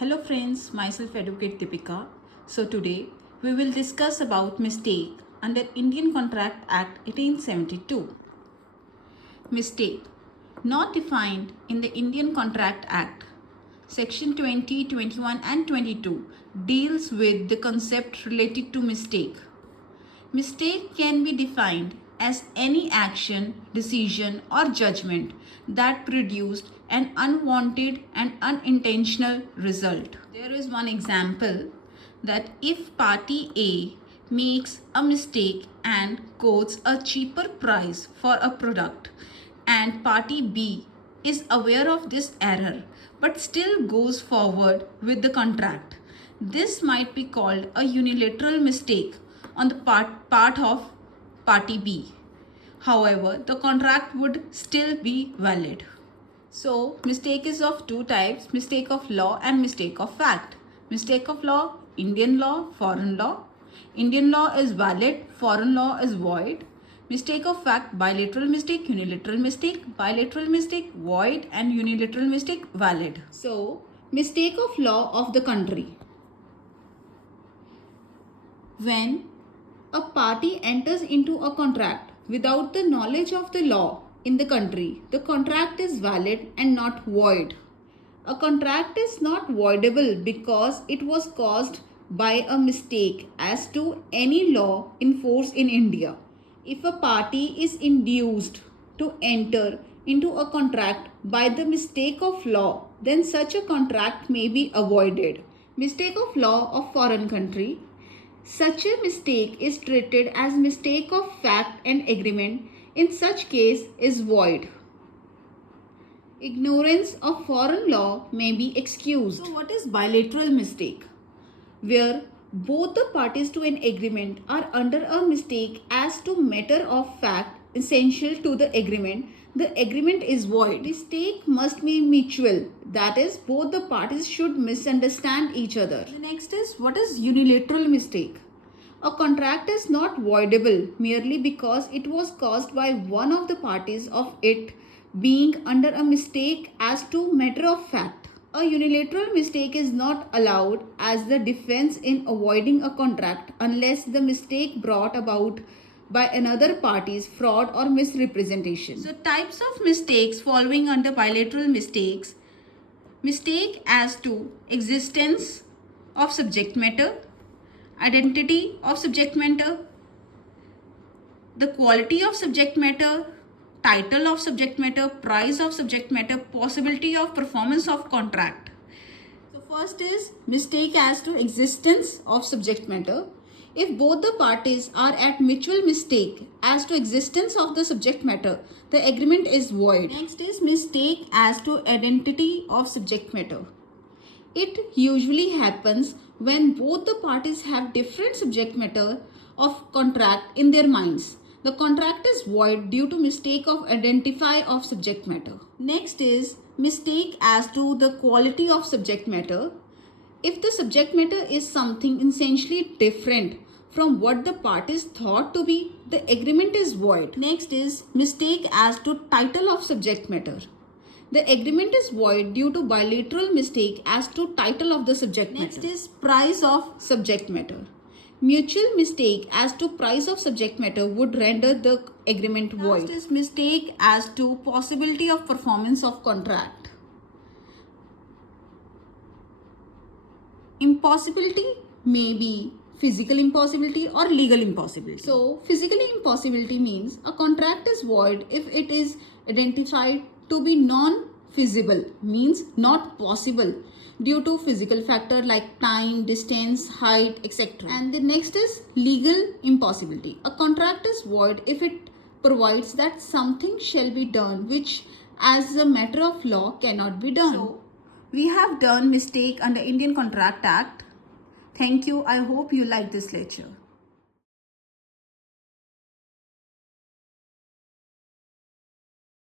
Hello friends, myself Advocate Deepika. So today we will discuss about mistake under Indian Contract Act 1872. Mistake not defined in the Indian Contract Act. Section 20, 21 and 22 deals with the concept related to mistake. Mistake can be defined as any action, decision or judgment that produced an unwanted and unintentional result. There is one example that if party A makes a mistake and quotes a cheaper price for a product and party B is aware of this error but still goes forward with the contract, this might be called a unilateral mistake on the part of party B. However, the contract would still be valid. So, mistake is of two types, mistake of law and mistake of fact. Mistake of law, Indian law, foreign law. Indian law is valid, foreign law is void. Mistake of fact, bilateral mistake, unilateral mistake, bilateral mistake, void and unilateral mistake, valid. So, mistake of law of the country. When a party enters into a contract without the knowledge of the law in the country, the contract is valid and not void. A contract is not voidable because it was caused by a mistake as to any law in force in India. If a party is induced to enter into a contract by the mistake of law, then such a contract may be avoided. Mistake of law of foreign country. Such a mistake is treated as mistake of fact and agreement. In such case is void. Ignorance of foreign law may be excused. So what is bilateral mistake? Where both the parties to an agreement are under a mistake as to matter of fact essential to the agreement is void. Mistake must be mutual. That is, both the parties should misunderstand each other. The next is, what is unilateral mistake? A contract is not voidable merely because it was caused by one of the parties of it being under a mistake as to matter of fact. A unilateral mistake is not allowed as the defense in avoiding a contract unless the mistake brought about by another party's fraud or misrepresentation. So types of mistakes following under bilateral mistakes. Mistake as to existence of subject matter, identity of subject matter, the quality of subject matter, title of subject matter, price of subject matter, possibility of performance of contract. So first is mistake as to existence of subject matter. If both the parties are at mutual mistake as to existence of the subject matter, the agreement is void. Next is mistake as to identity of subject matter. It usually happens when both the parties have different subject matter of contract in their minds. The contract is void due to mistake of identify of subject matter. Next is mistake as to the quality of subject matter. If the subject matter is something essentially different from what the parties thought to be, the agreement is void. Next is mistake as to title of subject matter. The agreement is void due to bilateral mistake as to title of the subject matter. Next is price of subject matter. Mutual mistake as to price of subject matter would render the agreement void. Next is mistake as to possibility of performance of contract. Impossibility may be physical impossibility or legal impossibility. So, physical impossibility means a contract is void if it is identified to be non-feasible, means not possible due to physical factor like time, distance, height, etc. And the next is legal impossibility. A contract is void if it provides that something shall be done which as a matter of law cannot be done. So, we have done mistake under Indian Contract Act. Thank you. I hope you like this lecture.